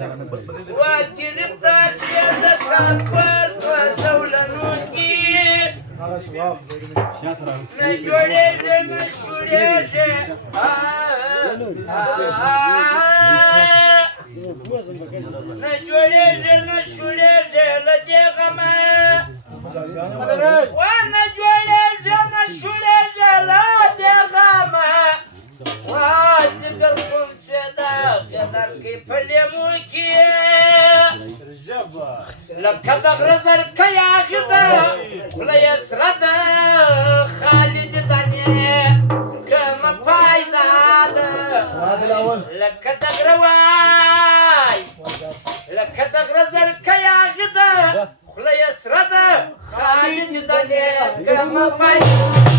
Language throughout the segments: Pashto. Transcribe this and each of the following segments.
وقربت سيدك أكبر وسولنوكي نجوريجي نشوريجي نجوريجي نشوريجي لديغما ونجوريجي نشوريجي لديغما واتقلكم سيدا خيدركي فليموكي لك دغرزر كيا خدا ولا يسرد خالد داني كما فايدة لك دغرواي لك دغرزر كيا خدا ولا يسرد خالد داني كما فايدة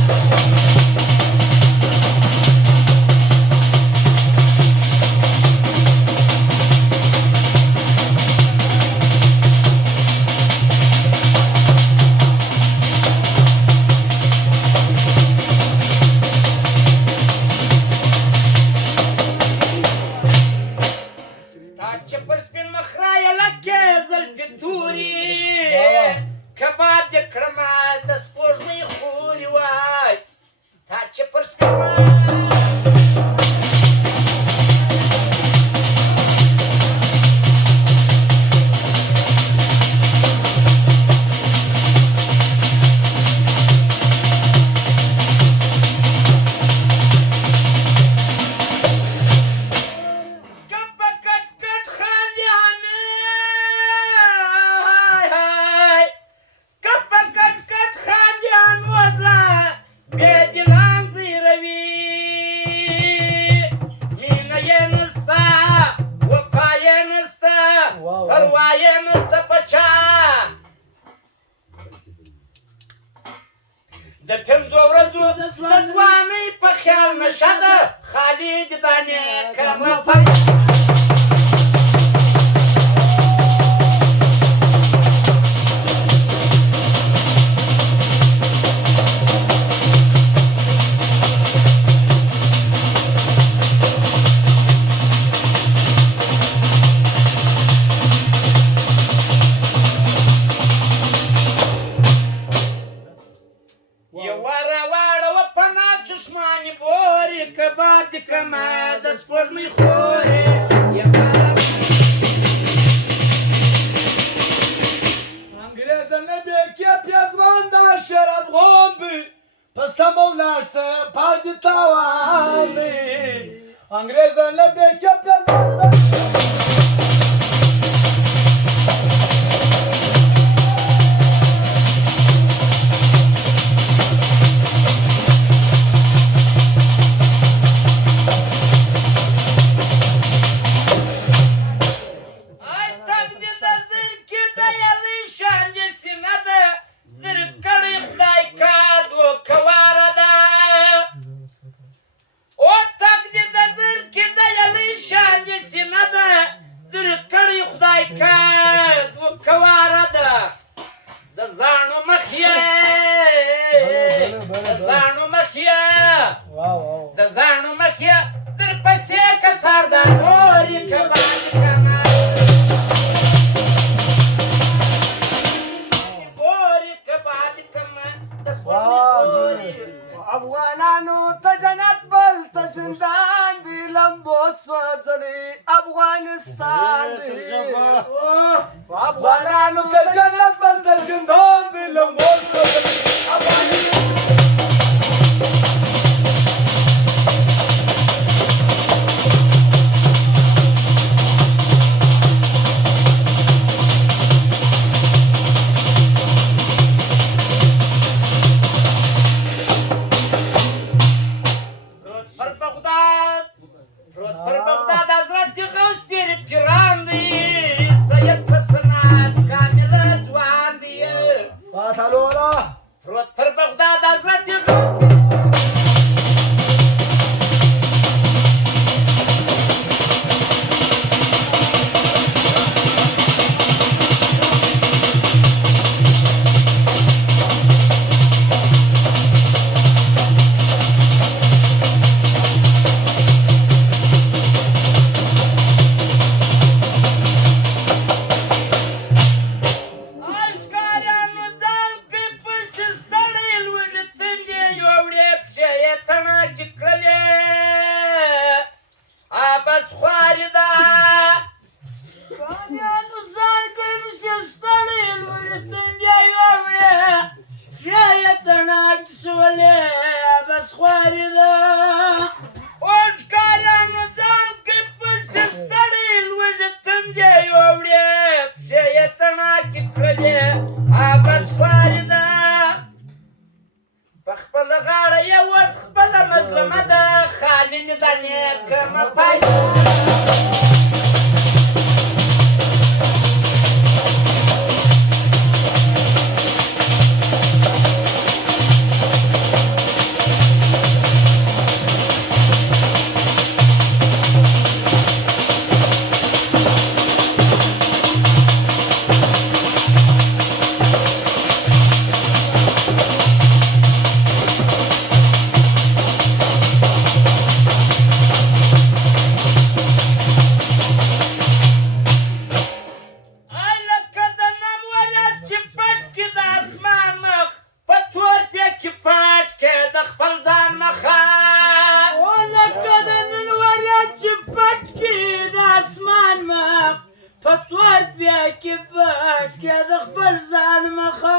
ځان مخ په تور بیا کې پټ کې د خپل ځان مخه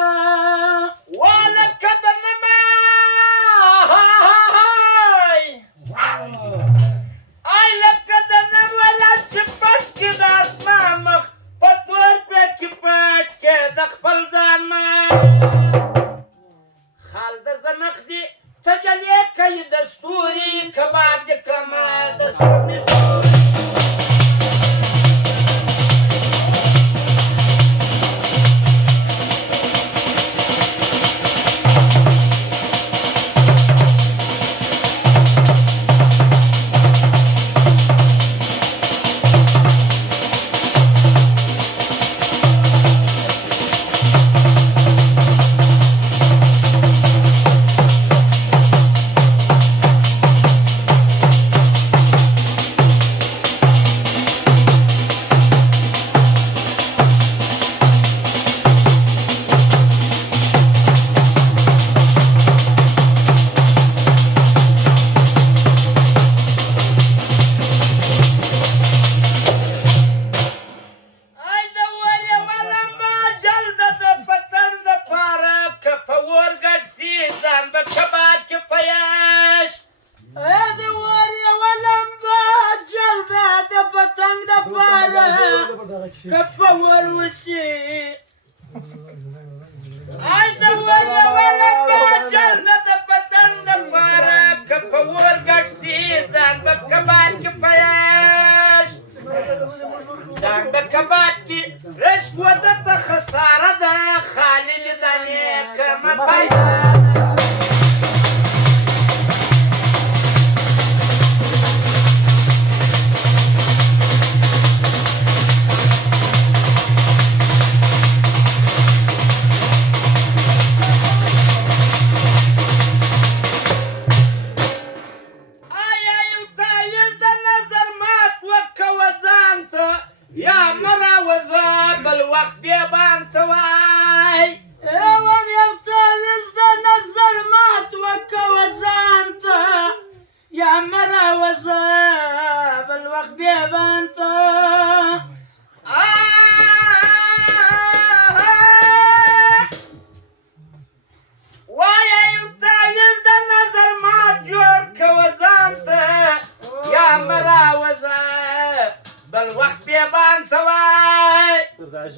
ولکه د نمای ای لکه د نموله چې پټ کې د اسمان مخ په تور بیا کې پټ کې د خپل ځان مخ خال د زنخ دي تجلی کوي د ستوري کباب دې کړمه د سپوږمۍ كفور وشي عايز ولا باجر دبتن دبارا كفور قشي زان بكبات كفاياش زان بكبات كي رشوة خسارة دا خالد دانيك ما فايدة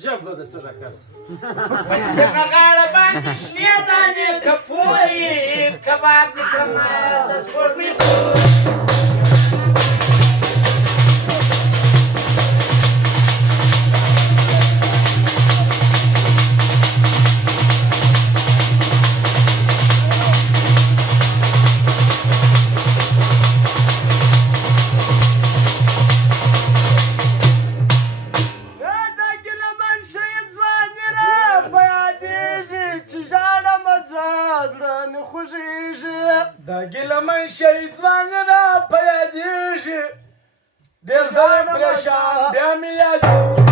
جبل ده سرکاس بس بغاړه باندې شنې دانې کپوري کباب دې کړمه د سپوږمۍ دا ګیلمن شهید ځوان را په یادېږي ډېر ځله پریشان بیا مې یادېږي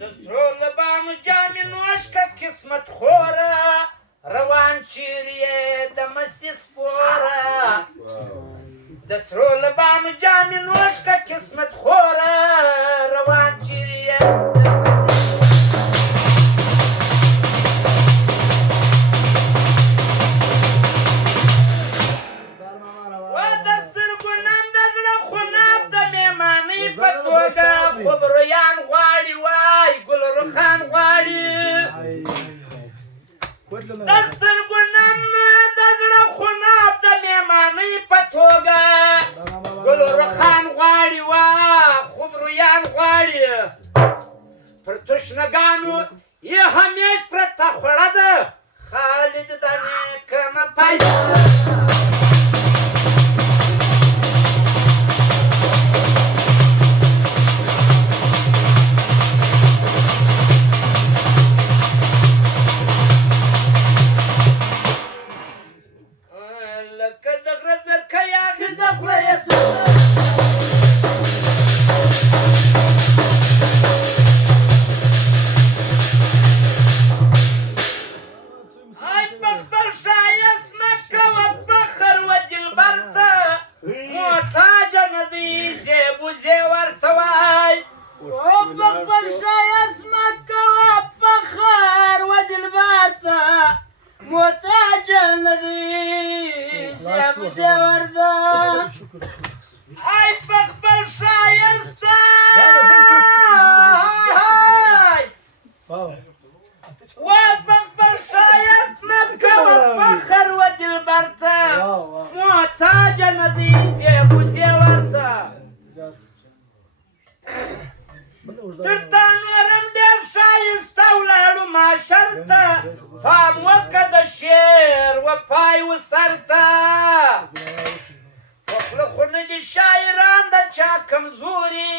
د سرو لبانو جامې نوش که قسمت خوره روان چیرې د مستي سپوره د سرو لبانو جامې نوش که قسمت خوره روان چیرې و د سترګو نم د زړه خوناب د مېمانۍ په توګه خبرویان غواړي وای ګل رخان غواړي د سترګو نم د زړه خوناب د مېمانۍ په توګه ګل رخان غواړي وا خبرویان غواړي پر تشنګانو یې همیش پرته خوړه ده خالد دانې کمه پیدا خپل ښایست مه کوه فخر و دلبر ته محتاجه نه دی زیب زیور ده ای په خپل ښایست و په خپل ښایست مه کوه فخر و دلبر ته محتاجه نه دی زیب زیور ته تر تا نورم ډېر ښایسته ولاړو معاشر ته پام وکړه د شعر و پای و سر ته په خوله خو نه دي شاعران د چا کمزوري